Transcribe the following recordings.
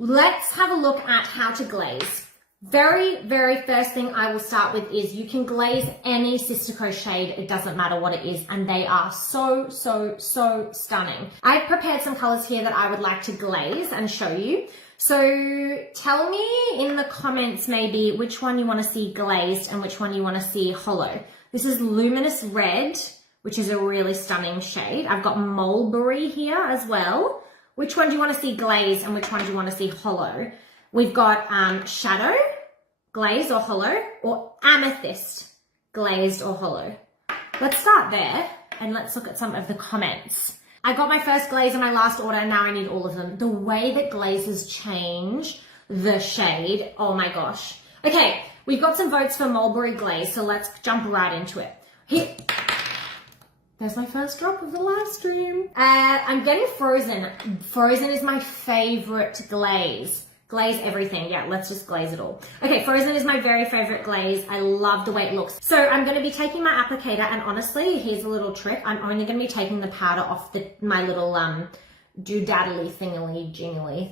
Let's have a look at how to glaze. Very, very first thing I will start with is you can glaze any Sistaco shade. It doesn't matter what it is. And they are so, so, so stunning. I've prepared some colors here that I would like to glaze and show you. So tell me in the comments maybe which one you want to see glazed and which one you want to see holo. This is Luminous Red, which is a really stunning shade. I've got Mulberry here as well. Which one do you want to see glazed and which one do you want to see holo? We've got Shadow, glaze or holo, or Amethyst, glazed or holo. Let's start there and let's look at some of the comments. I got my first glaze in my last order and now I need all of them. The way that glazes change the shade, oh my gosh. Okay, we've got some votes for Mulberry Glaze, so let's jump right into it. Here. There's my first drop of the live stream. I'm getting Frozen. Frozen is my favorite glaze. Glaze everything. Yeah, let's just glaze it all. Okay, Frozen is my very favorite glaze. I love the way it looks. So I'm going to be taking my applicator and honestly, here's a little trick. I'm only going to be taking the powder off my little doodaddly thingy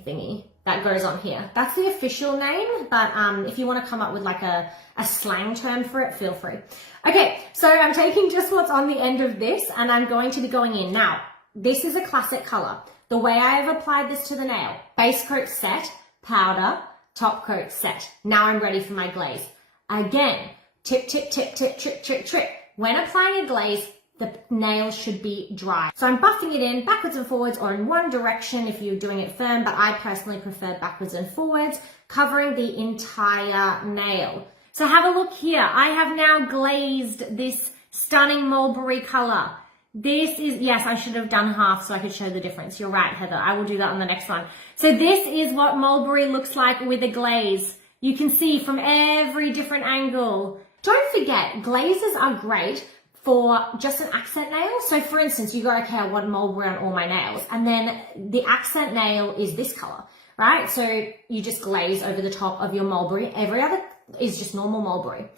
thingy that goes on here. That's the official name, but if you want to come up with like a slang term for it, feel free. Okay, so I'm taking just what's on the end of this and I'm going to be going in. Now, this is a classic color. The way I have applied this to the nail, base coat set, powder, top coat set. Now I'm ready for my glaze. Again, tip, tip, tip, tip, trick, trick, trick. When applying a glaze, the nail should be dry. So I'm buffing it in backwards and forwards or in one direction if you're doing it firm, but I personally prefer backwards and forwards, covering the entire nail. So have a look here. I have now glazed this stunning mulberry color. This is, yes, I should have done half so I could show the difference. You're right, Heather. I will do that on the next one. So this is what mulberry looks like with a glaze. You can see from every different angle. Don't forget, glazes are great for just an accent nail. So for instance, you go, okay, I want mulberry on all my nails. And then the accent nail is this color, right? So you just glaze over the top of your mulberry. Every other is just normal mulberry.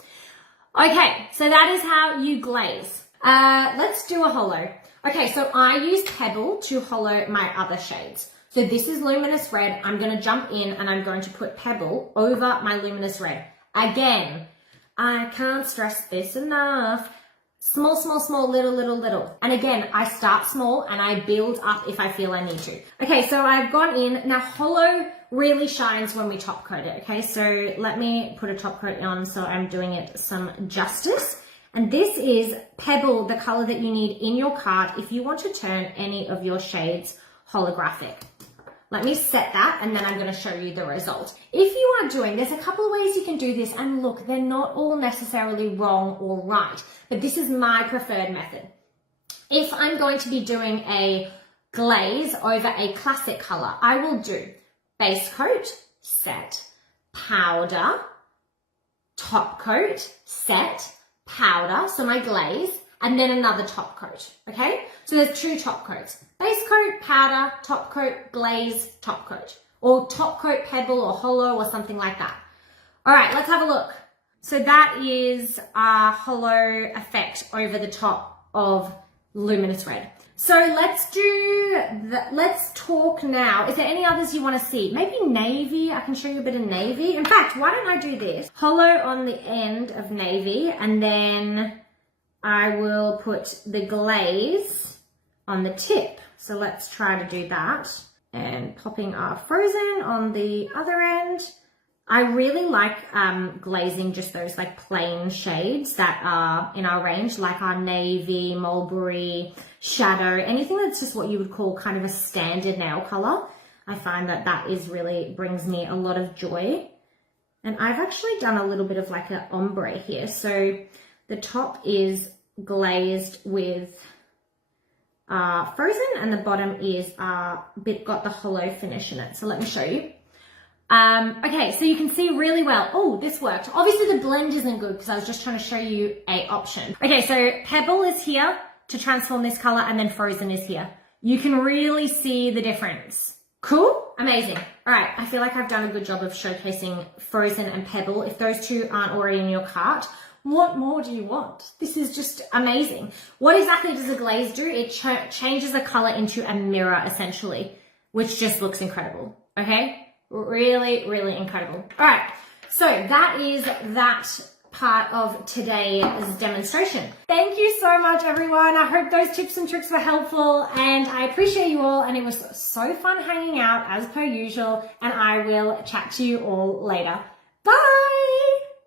Okay, so that is how you glaze. Let's do a holo. Okay, so I use Pebble to holo my other shades. So this is Luminous Red. I'm going to jump in and I'm going to put Pebble over my Luminous Red. Again, I can't stress this enough. Small, small, small, little, little, little. And again, I start small and I build up if I feel I need to. Okay, so I've gone in. Now, holo really shines when we top coat it, okay? So let me put a top coat on so I'm doing it some justice. And this is Pebble, the color that you need in your card if you want to turn any of your shades holographic. Let me set that and then I'm going to show you the result. If you are doing, there's a couple of ways you can do this and look, they're not all necessarily wrong or right, but this is my preferred method. If I'm going to be doing a glaze over a classic color, I will do base coat, set, powder, top coat, set, powder, so my glaze, and then another top coat, okay? So there's two top coats, base coat, powder, top coat, glaze, top coat, or top coat Pebble or holo or something like that. All right, let's have a look. So that is a holo effect over the top of Luminous Red. So let's talk now. Is there any others you want to see? Maybe navy, I can show you a bit of navy. In fact, why don't I do this? Holo on the end of navy and then I will put the glaze on the tip. So let's try to do that. And popping our Frozen on the other end. I really like glazing just those like plain shades that are in our range, like our navy, mulberry, shadow, anything that's just what you would call kind of a standard nail color. I find that that is really brings me a lot of joy. And I've actually done a little bit of like an ombre here. So the top is glazed with Frozen and the bottom is got the holo finish in it. So let me show you. Okay, so you can see really well. Oh, this worked. Obviously the blend isn't good because I was just trying to show you a option. Okay, so Pebble is here to transform this color and then Frozen is here. You can really see the difference. Cool? Amazing. All right, I feel like I've done a good job of showcasing Frozen and Pebble. If those two aren't already in your cart, what more do you want? This is just amazing. What exactly does a glaze do? It changes the color into a mirror essentially, which just looks incredible. Okay? Really, really incredible. All right, so that is that part of today's demonstration. Thank you so much, everyone. I hope those tips and tricks were helpful, and I appreciate you all, and it was so fun hanging out as per usual, and I will chat to you all later. Bye!